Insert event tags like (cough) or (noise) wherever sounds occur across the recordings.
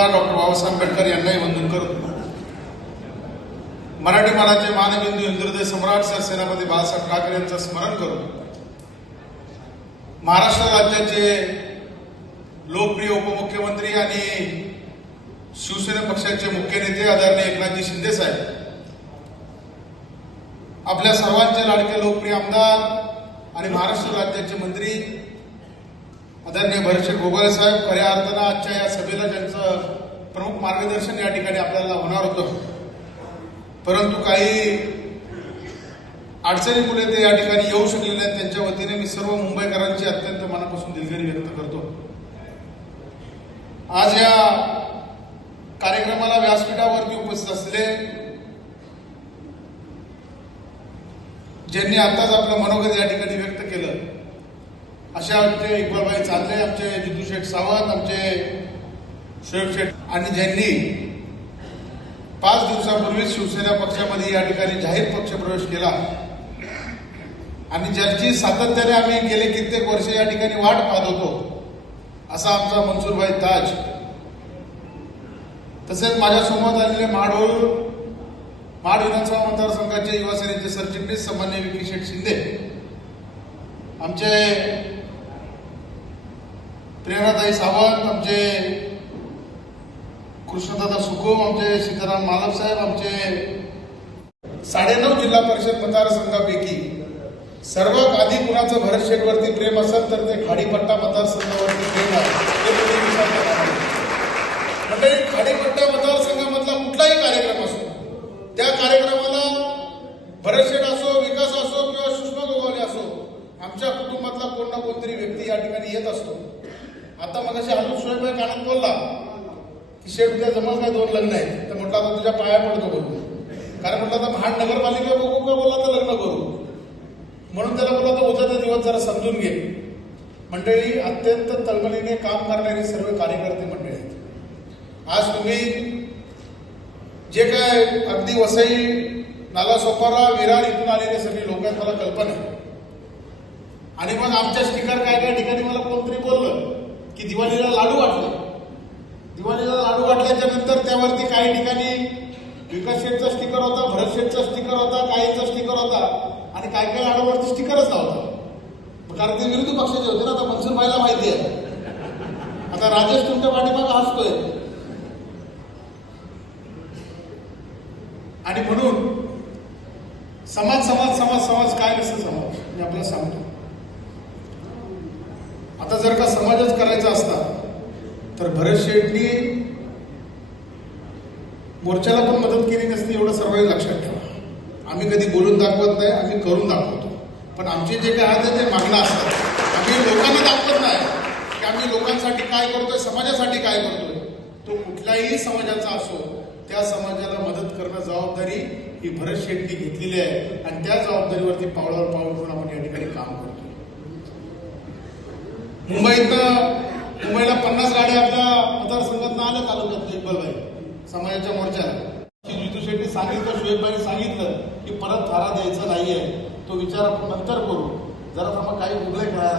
आमदार डॉक्टर बाबासाहेब आंबेडकर यांनाही वंदन करतो. मराठी मानाचे मानबिंदू इंद्रदेव सम्राट सर सेनापती बाळासाहेब ठाकरे यांचं स्मरण करतो महाराष्ट्र राज्याचे लोकप्रिय उपमुख्यमंत्री आणि शिवसेना पक्षाचे मुख्य नेते आदरणीय एकनाथजी शिंदे साहेब आपल्या सर्वांचे लाडके लोकप्रिय आमदार आणि महाराष्ट्र राज्याचे मंत्री आदरणीय भरतशेठ गोगाले साहेब खऱ्या अर्थानं आजच्या या सभेला ज्यांचं प्रमुख मार्गदर्शन या ठिकाणी आपल्याला होणार होतं परंतु काही अडचणीमुळे ते या ठिकाणी येऊ शकले नाहीत. त्यांच्या वतीने मी सर्व मुंबईकरांची अत्यंत मनापासून दिलगिरी व्यक्त करतो. आज या कार्यक्रमाला व्यासपीठावरती उपस्थित असले ज्यांनी आताच आपलं मनोगत या ठिकाणी व्यक्त अशा आमचे इक्बालभाई चांदले आमचे जितू शेठ सावंत आमचे शोएब शेठ आणि ज्यांनी पाच दिवसापूर्वी शिवसेना पक्षामध्ये या ठिकाणी जाहीर पक्षप्रवेश केला. आणि ज्यांची सातत्याने आम्ही गेले कित्येक वर्ष या ठिकाणी वाट पाहत होतो असा आमचा मनसूरभाई ताज. तसेच माझ्यासोबत आलेले माडोळ माड विधानसभा मतदारसंघाचे युवासेनेचे सरचिटणीस सन्मान्य विकी शेठ शिंदे आमचे प्रेरणाताई सावंत आमचे कृष्णदादा सुखोम आमचे सीताराम मालक साहेब आमचे साडेनऊ जिल्हा परिषद मतदारसंघापैकी सर्वात आधी कुणाचं भरत शेठवरती प्रेम असेल तर ते खाडीपट्टा मतदारसंघावरती प्रेम आहे हे तुम्ही विचार करा. म्हणजे खाडीपट्टा मतदारसंघामधला कुठलाही कार्यक्रम असो त्या कार्यक्रमाला भरत शेठ असो विकास असो किंवा सुषमा गोगावले असो आमच्या कुटुंबातला कोण ना कोणतरी व्यक्ती या ठिकाणी येत असतो आता मग असे हजूर सोयबाई कानात बोलला की शेठ उद्या जमल काय दोन लग्न आहे तर म्हटलं आता तुझ्या पाया पडतो बघू कारण म्हटलं आता महाड नगरपालिका बघू का बोला तर लग्न करू? म्हणून त्याला बोला तर उद्याचा दिवस जरा समजून घे. मंडळी अत्यंत तळमळीने काम करणारे सर्व कार्यकर्ते मंडळी आहेत. आज तुम्ही जे काय अगदी वसई नाला सोपारा विरार इथून आलेले सगळे लोक आहेत मला कल्पना आहे. आणि मग आमच्याच ठिकाण काय काय ठिकाणी मला कोणतरी बोललं की दिवाळीला लाडू वाटलं. दिवाळीला लाडू वाटल्याच्या नंतर त्यावरती काही ठिकाणी विकास शेठचा स्टिकर होता भरत शेठचा स्टिकर होता काहींचा स्टिकर होता आणि काही काही लाडूवरती स्टिकरच नव्हता कारण ते विरोधी पक्षाचे होते ना आता मनसूर भाईला माहिती आहे. आता राजेश तुमच्या पाठीमागे हसतोय. आणि म्हणून समाज समाज समाज समाज काय नसतं समाज? मी आपल्याला सांगतो. आता जर का समाजच करायचा असता तर भरत शेठनी मोर्चाला पण मदत केली नसती एवढं सर्वांनी लक्षात ठेवा. आम्ही कधी बोलून दाखवत नाही आम्ही करून दाखवतो. पण आमचे जे काय आहे ते मागणं असतात. आम्ही लोकांना दाखवत नाही की आम्ही लोकांसाठी काय करतोय समाजासाठी काय करतोय. तो कुठल्याही समाजाचा असो त्या समाजाला मदत करणं जबाबदारी ही भरत शेट्टी घेतलेली आहे आणि त्या जबाबदारीवरती पावलावर पाऊल ठेवून आपण या ठिकाणी काम करतो मुंबईत मुंबईला पन्नास गाड्या आपल्या मतदारसंघात आल्या तालुक्यातले इक्बालबाई. समाजाच्या मोर्चाला जितू शेट्टी सांगितलं शोएबबाई सांगितलं की परत थारा द्यायचा नाहीये. तो विचार आपण नंतर करू. जरा मग काही उघडे खेळा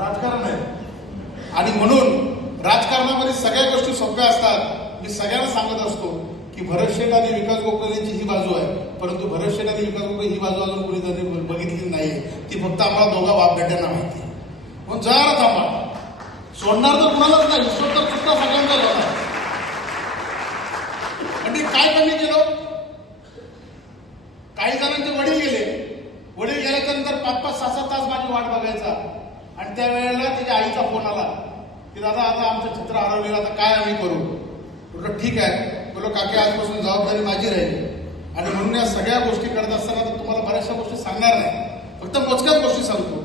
राजकारण आहे. आणि म्हणून राजकारणामध्ये सगळ्या गोष्टी सोप्या असतात. मी सगळ्यांना सांगत असतो की भरत शेठ आणि विकास गोखलेची ही बाजू आहे. परंतु भरत शेठ आणि विकास गोखले ही बाजू अजून कोणी त्यांनी बघितली नाही ती फक्त आम्हाला दोघा बाप भेटायला माहिती म्हणून जरा थांबा. सोडणार तर कुणालाच नाही. विश्व तर चुकता सगळ्यांचा झाला म्हणजे काय कमी केलं? काही जणांचे वडील गेले. वडील गेल्याच्यानंतर पाच पाच सहा सात तास माझी वाट बघायचा. आणि त्या वेळेला त्याच्या आईचा फोन आला की दादा आता आमचं चित्र हरवलेलं आता काय आम्ही करू? म्हटलं ठीक आहे. बोलो काकी आजपासून जबाबदारी माझी राहील. आणि म्हणून या सगळ्या गोष्टी करत असताना तर तुम्हाला बऱ्याचशा गोष्टी सांगणार नाही. फक्त मोजक्याच गोष्टी सांगतो.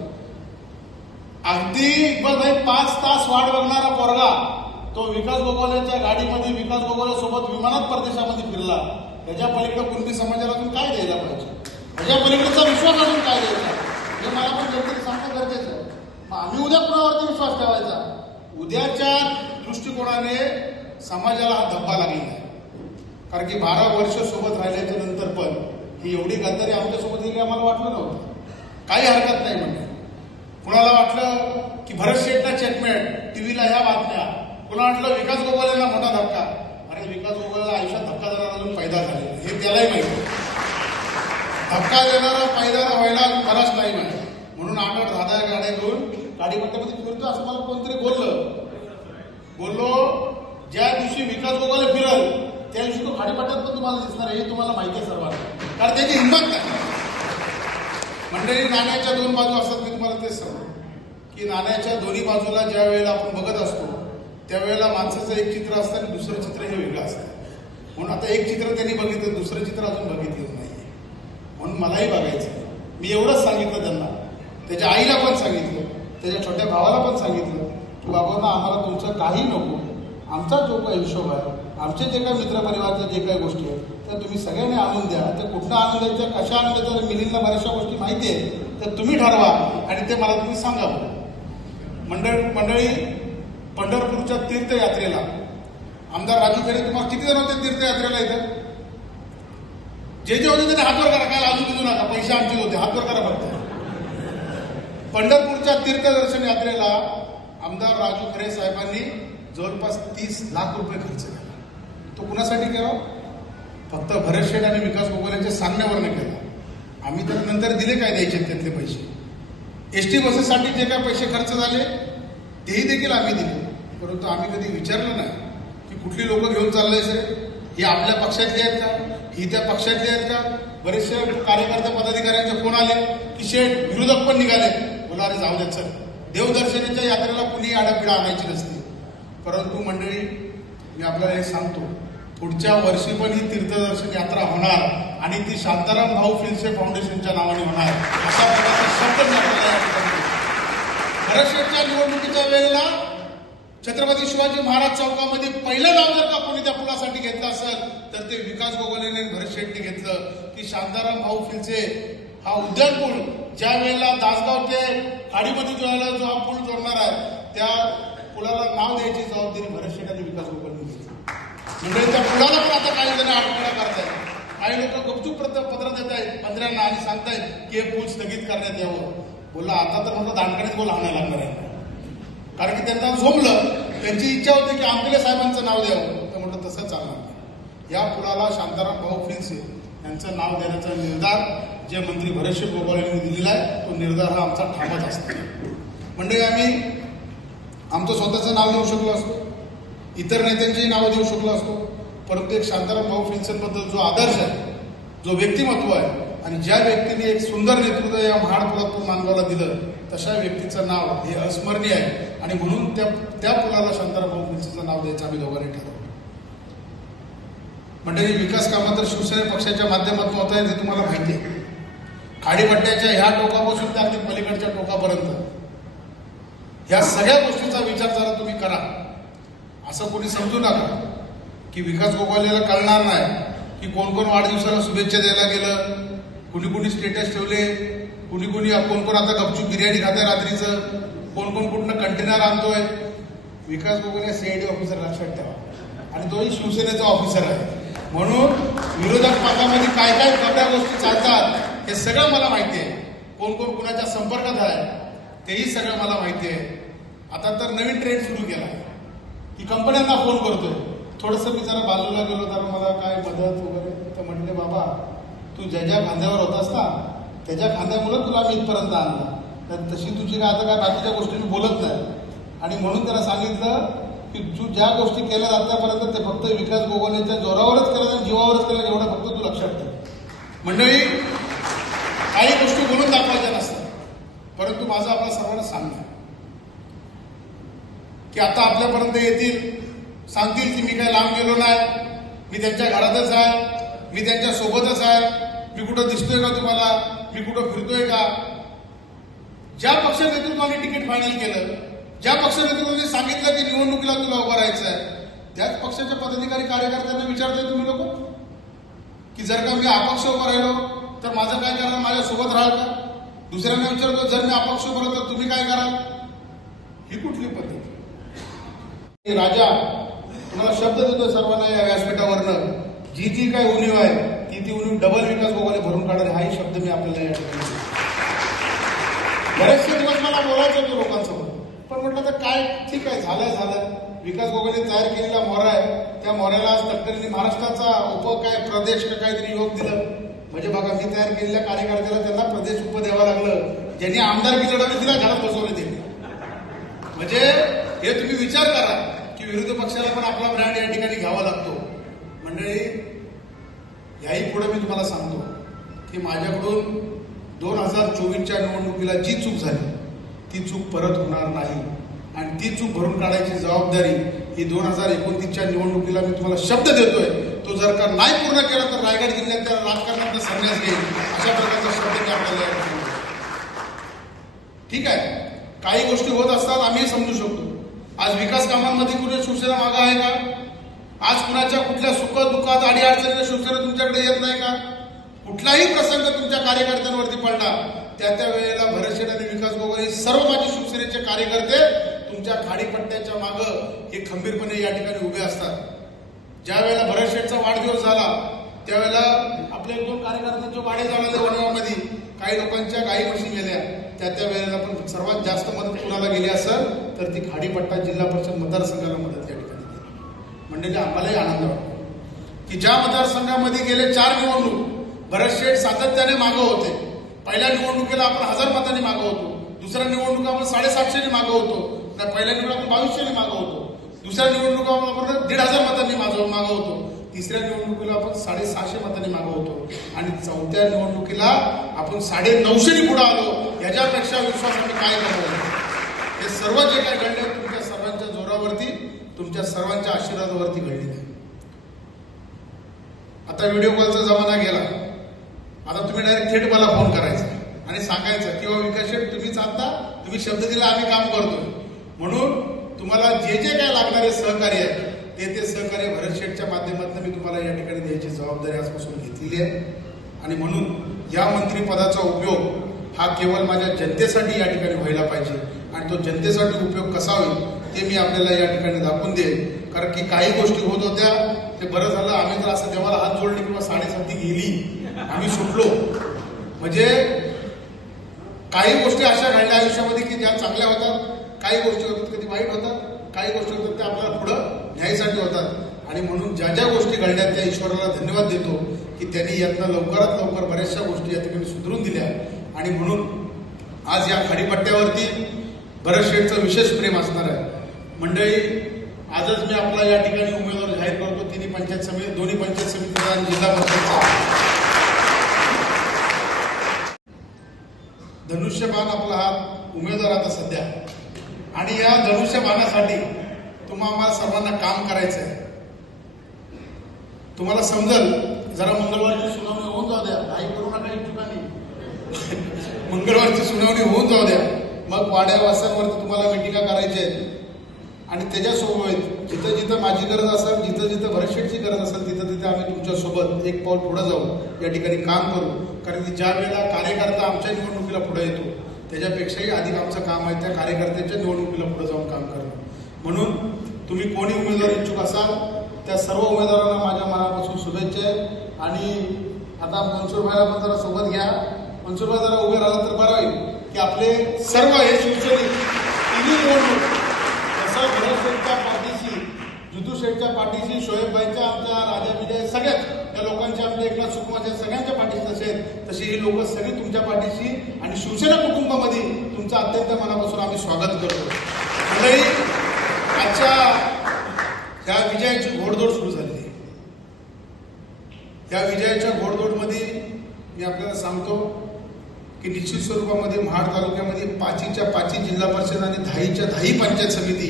अगदी इक्बालभाई पाच तास वाट बघणारा पोरगा तो विकास गोगोलेच्या गाडीमध्ये विकास गोगोले सोबत विमानात परदेशामध्ये फिरला. त्याच्या पलीकडे कुणबी समाजाला अजून काय द्यायला पाहिजे? त्याच्या पलीकडचा विश्वास अजून काय द्यायचा? हे मला पण जनतेने सांगणं गरजेचं आहे. मग आम्ही उद्या कुणावरती विश्वास ठेवायचा? उद्याच्या दृष्टिकोनाने समाजाला हा धब्बा लागलेला आहे. कारण की बारा वर्ष सोबत राहिल्याच्या नंतर पण ही एवढी गद्दारी आमच्यासोबत येईल आम्हाला वाटलं नव्हतं. काही हरकत नाही म्हणजे कुणाला वाटलं की भरत शेठला चेकमेट टीव्हीला ह्या बातम्या पुन्हा वाटलं विकास गोगोलेंना मोठा धक्का? अरे विकास गोगोला आयुष्यात धक्का देणारा अजून फायदा झाले हे त्यालाही माहिती धक्का देणारा फायदा व्हायला खराच नाही माहिती म्हणून आठ आठ दहा दहा गाड्या घेऊन गाडीपट्ट्यामध्ये फिरतो असं मला कोणतरी बोललं. बोललो ज्या दिवशी विकास गोगाले फिरल त्या दिवशी तो खाडीपट्ट्यात पण तुम्हाला दिसणार आहे हे तुम्हाला माहिती आहे सर्वांना. कारण त्याची हिंमत नाही. मंडळी नाण्याच्या दोन बाजू असतात मी तुम्हाला तेच सांगतो. की नाण्याच्या दोन्ही बाजूला ज्या वेळेला आपण बघत असतो त्यावेळेला माणसाचं एक चित्र असतं आणि दुसरं चित्र हे वेगळं असतं. म्हणून आता एक चित्र त्यांनी बघितलं दुसरं चित्र अजून बघितलेलं नाही. म्हणून मलाही बघायचं आहे. मी एवढंच सांगितलं त्यांना. त्याच्या आईला पण सांगितलं. त्याच्या छोट्या भावाला पण सांगितलं की बाबांना आम्हाला तुमचं काही नको. आमचा जो काही हिशोब आहे आमचे जे काही मित्रपरिवारच्या जे काही गोष्टी आहेत तर तुम्ही सगळ्यांनी आणून द्या. तर कुठं आणून द्यायचं कशा आणून द्यायचं मिलींना बऱ्याचशा गोष्टी माहिती आहेत. तर तुम्ही ठरवा आणि ते मला तुम्ही सांगा. मंडळ मंडळी पंढरपूरच्या तीर्थयात्रेला आमदार राजू खरे तुम्हाला किती जण होते तीर्थयात्रेला इथं? जे जे होते त्यांनी हातवर करा काय लाजू देऊ नका पैसे आमचे होते हातवर करा फक्त. पंढरपूरच्या तीर्थदर्शन यात्रेला आमदार राजू खरे साहेबांनी जवळपास तीस लाख रुपये खर्च केला. तो कुणासाठी केला? फक्त भरत शेठ आणि विकास गोगोलेंच्या सांगण्यावरनं केला. आम्ही तर नंतर दिले काय द्यायचे त्यातले पैसे? एस टी बसेससाठी जे काय पैसे खर्च झाले तेही देखील आम्ही दिले. परंतु आम्ही कधी विचारलं नाही की कुठली लोक घेऊन चाललंय सर? ही आपल्या पक्षातली आहेत का? ही त्या पक्षातली आहेत का? बरेचसे कार्यकर्ते पदाधिकाऱ्यांचे फोन आले की शेठ विरोधक पण निघाले. बोला अरे जाऊ देत सर. देवदर्शनाच्या यात्रेला कुणी आडापिडा आणायची नसते. परंतु मंडळी मी आपल्याला हे सांगतो. पुढच्या वर्षी पण ही तीर्थदर्शन यात्रा होणार आणि ती शांताराम भाऊ फिल्से फाउंडेशनच्या नावाने होणार. अशा प्रकारचा शब्द महाराष्ट्राच्या निवडणुकीच्या वेळेला छत्रपती शिवाजी महाराज चौकामध्ये पहिलं नाव जर का कोणी त्या पुलासाठी घेतलं असेल तर ते विकास गोगोलेने भरत शेट्टी घेतलं. की शांताराम भाऊ फिल्से हा उद्यान पूल ज्या वेळेला दासगाव ते खाडीमध्ये जो हा पूल जोडणार आहे त्या पुलाला नाव द्यायची जबाबदारी भरत शेट्टी आणि विकास गोगोलने घेतली म्हणजे त्या पुलाला पण आता काही जण अडथळा करतायत काही लोक गुपचूप पत्र पत्र देत आहेत मंत्र्यांना आणि सांगतायत की हे पूल स्थगित करण्यात यावं. बोलला आता तर म्हटलं दानकडेच बोल हाणायला लागणार आहे कारण की त्यांना झोमलं त्यांची इच्छा होती की आंबेले साहेबांचं नाव द्यावं. तर म्हटलं तसं चालणार या पुलाला शांताराम भाऊ फिरसे यांचं नाव देण्याचा निर्धार जे मंत्री भरेश गोपाळ यांनी दिलेला आहे तो निर्धार हा आमचा ठामच असतो. म्हणजे आम्ही आमचं स्वतःचं नाव देऊ शकलो असतो. इतर नेत्यांचीही नावं देऊ शकलो असतो. परंतु एक शांताराम भाऊ फिल्सनबद्दल जो आदर्श आहे जो व्यक्तिमत्व आहे आणि ज्या व्यक्तीने एक सुंदर नेतृत्व या महाडपुलातून पुलातून दिलं तशा व्यक्तीचं नाव हे अस्मरणीय आहे. आणि म्हणून त्या त्या पुलाला शांताराम भाऊ फिल्सेचं नाव द्यायचं आम्ही दोघांनी ठरवलं. मंडळी विकास कामं तर शिवसेना पक्षाच्या माध्यमातून होत आहे ते तुम्हाला माहिती आहे. खाडीपट्ट्याच्या ह्या टोकापासून ते अगदी पलीकडच्या टोकापर्यंत. या सगळ्या गोष्टींचा विचार जरा तुम्ही करा. असं कोणी समजू नका की विकास गोपालेला कळणार नाही की कोण कोण वाढदिवसाला शुभेच्छा द्यायला गेलं. कुणी कुणी स्टेटस ठेवले कुणी कुणी कोण कोण आता गपचूप बिर्याणी खाते रात्रीचं कोण कोण कुठनं कंटेनर आणतोय. विकास गोगोले सीआयडी ऑफिसर लक्षात ठेवा. आणि तोही शिवसेनेचा ऑफिसर आहे. म्हणून विरोधक पक्षामध्ये काय काय खबऱ्या गोष्टी चालतात हे सगळं मला माहिती आहे. कोण कोण कुणाच्या संपर्कात आहे तेही सगळं मला माहिती आहे. आता तर नवीन ट्रेंड सुरू केला की कंपन्यांना फोन करतोय. थोडंसं मी जरा बाजूला गेलो तर मला काय मदत वगैरे? तर म्हटले बाबा तू ज्या ज्या खांद्यावर होतास ना त्याच्या खांद्यामुळे तुला मी इथपर्यंत आणला. तर तशी तुझी काय आता काय बाकीच्या गोष्टी मी बोलत नाही. आणि म्हणून त्याला सांगितलं की तू ज्या गोष्टी केल्या आतापर्यंत ते फक्त विकास गोगोलेच्या जोरावरच केलं आणि जीवावरच केलं एवढं फक्त तू लक्षात ठेव. मंडळी काही गोष्टी बोलून दाखवायच्या नसतात. परंतु माझं आपल्या सर्वांना सांगणं की आता आपल्यापर्यंत येतील. सांगतील की मी काय लांब गेलो नाही. मी त्यांच्या घरातच आहे. मी त्यांच्या सोबतच आहे. मी कुठं दिसतोय का तुम्हाला? मी कुठं फिरतोय का? ज्या पक्ष नेतृत्वाने तिकीट फायनल केलं ज्या पक्ष नेतृत्वाने सांगितलं की निवडणुकीला तुला उभं राहायचं आहे त्याच पक्षाच्या पदाधिकारी कार्यकर्त्यांना विचारतोय तुम्ही लोक? की जर का मी अपक्ष उभं राहिलो तर माझं काय करणार माझ्या सोबत राहाल का दुसऱ्यांना विचारतो जर मी अपक्ष उभं राहिलो तर तुम्ही काय कराल? ही कुठली पद्धत? राजा तुम्हाला शब्द देतो सर्वांना या व्यासपीठावरनं. जी जी काय उणीव आहे ती ती उणीव डबल विकास गोगाने भरून काढाल. हाही शब्द मी आपल्याला या ठिकाणी बरेचसे दिवस मला बोलायचं होतं लोकांसमोर. पण म्हटलं तर काय ठीक आहे झालं झालं विकास गोगोले तयार केलेला मोहरा आहे. त्या मोहऱ्याला आज तटकरीने महाराष्ट्राचा उप काय प्रदेश का काहीतरी योग दिलं. म्हणजे बघा मी तयार केलेल्या कार्यकर्त्याला त्यांना प्रदेश उप द्यावं लागलं. ज्यांनी आमदार लढवली तिला घरात बसवले त्यांनी. म्हणजे हे तुम्ही विचार करा की विरोधी पक्षाला पण आपला ब्रँड या ठिकाणी घ्यावा लागतो. मंडळी याही पुढे मी तुम्हाला सांगतो की माझ्याकडून दोन हजार चोवीसच्या निवडणुकीला जी चूक झाली ती चूक परत होणार नाही. आणि ती चूक भरून काढायची जबाबदारी ही दोन हजार एकोणतीसच्या निवडणुकीला मी तुम्हाला शब्द देतोय. तो जर का नाही पूर्ण केला तर रायगड जिल्ह्यात त्याला राजकारणात संन्यास घेईल. अशा प्रकारचा शब्द मी आपल्याला ठीक आहे? काही गोष्टी होत असतात आम्ही समजू शकतो. आज विकास कामांमध्ये कुठे शिवसेना मागा आहे का? आज कुणाच्या कुठल्या सुख दुःखात आडी अडचणीला शिवसेना तुमच्याकडे येत नाही का? कुठलाही प्रसंग तुमच्या कार्यकर्त्यांवरती पडला त्या त्या वेळेला भरतशेठ आणि विकास गोगोले सर्व माझे शिवसेनेचे कार्यकर्ते तुमच्या खाडीपट्ट्याच्या मागं हे खंबीरपणे या ठिकाणी उभे असतात. ज्या वेळेला भरतशेठचा वाढदिवस झाला त्यावेळेला आपले एक दोन कार्यकर्त्यांचे वाढे झाले वनवामध्ये काही लोकांच्या गाई म्हशी गेल्या. त्या त्या वेळेला पण सर्वात जास्त मदत कुणाला गेली असेल तर ती खाडीपट्टा जिल्हा परिषद मतदारसंघाला मदत या ठिकाणी म्हणजे आम्हालाही आनंद वाटतो. की ज्या मतदारसंघामध्ये गेले चार निवडणूक भरत शेठ सातत्याने मागं होते. पहिल्या निवडणुकीला आपण हजार मतांनी मागं होतो. दुसऱ्या निवडणुका आपण साडेसातशेने मागं होतो. पहिल्या निवडणूक आपण बावीसशेने मागं होतो. दुसऱ्या निवडणुका आपण दीड हजार मतांनी मागं होतो. तिसऱ्या निवडणुकीला आपण साडेसहाशे मतांनी मागं होतो. आणि चौथ्या निवडणुकीला आपण साडे नऊशेनी पुढे आलो. याच्यापेक्षा विश्वास आम्ही काय करतो हे सर्व जे काही घडले तुमच्या सर्वांच्या जोरावरती तुमच्या सर्वांच्या आशीर्वादावरती घडलेले आता व्हिडिओ कॉलचा जमाना गेला. आता तुम्ही डायरेक्ट थेट मला फोन करायचा. आणि सांगायचं किंवा विकास तुम्हीच आता तुम्ही शब्द दिला आम्ही काम करतो म्हणून तुम्हाला जे जे काय लागणारे सहकार्य आहे सहकार्य भरत शेठच्या माध्यमातून मी तुम्हाला या ठिकाणी द्यायची जबाबदारी आजपासून घेतलेली आहे. आणि म्हणून या मंत्रिपदाचा उपयोग हा केवळ माझ्या जनतेसाठी या ठिकाणी व्हायला पाहिजे आणि तो जनतेसाठी उपयोग कसा होईल ते मी आपल्याला या ठिकाणी दाखवून देईन. कारण की काही गोष्टी होत होत्या ते बरं झालं आम्ही जर असं देवाला हात जोडले किंवा साडेसाती गेली आम्ही सुटलो. म्हणजे काही गोष्टी अशा घडल्या आयुष्यामध्ये की ज्या चांगल्या होतात काही गोष्टी होतात कधी वाईट होतात काही गोष्टी होतात त्या आपल्याला पुढं न्यायसाठी होतात. आणि म्हणून ज्या ज्या गोष्टी घडल्या त्या ईश्वराला धन्यवाद देतो की त्यांनी यातनं लवकरात लवकर बऱ्याचशा गोष्टी या ठिकाणी सुधरून दिल्या. आणि म्हणून आज या खाडीपट्ट्यावरती भरत विशेष प्रेम असणार आहे. मंडळी आजच मी आपला या ठिकाणी उमेदवार जाहीर करतो. तिन्ही पंचायत समिती दोन्ही पंचायत समितीचा आणि जिल्हा परिषद. धनुष्यबाण आपला हा उमेदवार आता सध्या. आणि या धनुष्यबाणासाठी तुम्हा आम्हाला सर्वांना काम करायचं आहे तुम्हाला समजल? जरा मंगळवारची सुनावणी होऊन जाऊ द्या. काही करू नका ठिकाणी. (laughs) मंगळवारची सुनावणी होऊन जाऊ द्या. मग वाड्या वासांवरती तुम्हाला मिटिंगा करायच्या आहेत. आणि त्याच्यासोबत जिथं जिथं माझी गरज असेल जिथं जिथं भरशेटची गरज असेल तिथं तिथं आम्ही तुमच्यासोबत एक पाऊल पुढे जाऊ. या ठिकाणी काम करू. कारण की ज्या वेळेला कार्यकर्ता आमच्या निवडणुकीला पुढे येतो त्याच्यापेक्षाही अधिक आमचं काम आहे त्या कार्यकर्त्याच्या निवडणुकीला पुढे जाऊन काम करणं. म्हणून तुम्ही कोणी उमेदवार इच्छुक असाल त्या सर्व उमेदवारांना माझ्या मनापासून शुभेच्छा आहे. आणि आता मनसूरभाईला पण जरा सोबत घ्या. मनसूरभाई जरा उभे राहिला तर बरं होईल की आपले सर्व हे शिवसैनिक तिन्ही निवडणूक जसं भरत शेठच्या पाठीशी जुदू शेठच्या पाठीशी शोएबबाईच्या आमच्या राजा विजय सगळ्याच त्या लोकांच्या आमच्या एकनाथ सुकुमाच्या सगळ्यांच्या पाठीशी तसे तशी ही लोक सगळी तुमच्या पाठीशी आणि शिवसेना कुटुंबामध्ये तुमचं अत्यंत मनापासून आम्ही स्वागत करतो. आजच्या ह्या विजयाची घोडदौड सुरू झालेली आहे. या विजयाच्या घोडदौडमध्ये मी आपल्याला सांगतो की निश्चित स्वरूपामध्ये महाड तालुक्यामध्ये पाचीच्या पाची जिल्हा परिषद आणि दहाईच्या दहाही पंचायत समिती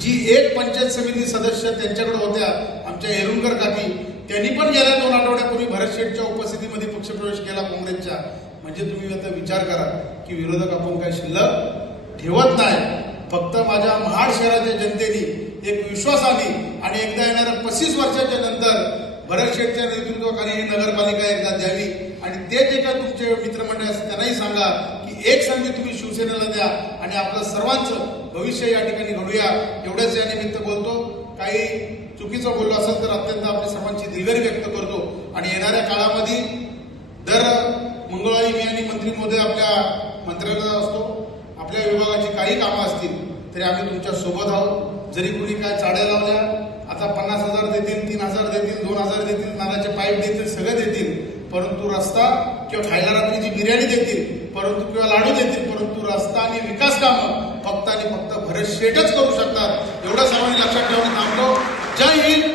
जी एक पंचायत समिती सदस्य त्यांच्याकडे होत्या आमच्या एरुणकर काकी त्यांनी पण गेल्या दोन आठवड्यापूर्वी भरत शेठच्या उपस्थितीमध्ये पक्षप्रवेश केला काँग्रेसच्या. म्हणजे तुम्ही आता विचार करा की विरोधक आपण काय शिल्लक ठेवत नाही. फक्त माझ्या महाड शहराच्या जनतेने एक विश्वासाने आणि एकदा येणाऱ्या पस्तीस वर्षाच्या नंतर भरत शेठच्या नेतृत्वाखाली ही नगरपालिका एकदा द्यावी. आणि ते जे काय तुमचे मित्रमंडळ असतील त्यांनाही सांगा की एक संधी तुम्ही शिवसेनेला द्या आणि आपलं सर्वांचं भविष्य या ठिकाणी घडूया. एवढंच या निमित्त बोलतो. काही चुकीचं बोललो असेल तर अत्यंत आपली सर्वांची दिलगरी व्यक्त करतो. आणि येणाऱ्या काळामध्ये दर मंगळवारी मी आणि मंत्री मोदी आपल्या मंत्रालयात असतो. आपल्या विभागाची काही कामं असतील तरी आम्ही तुमच्यासोबत आहोत. जरी कुणी काय चाड्या लावल्या आता पन्नास हजार देतील तीन हजार देतील दोन हजार देतील नाल्याचे पाईप देतील सगळे देतील परंतु रस्ता किंवा खायला रात्रीची बिर्याणी देतील परंतु किंवा लाडू देतील परंतु रस्ता आणि विकास कामं फक्त आणि फक्त भरत शेटच करू शकतात. एवढं सर्वांनी लक्षात ठेवून थांबतो. जय हिंद.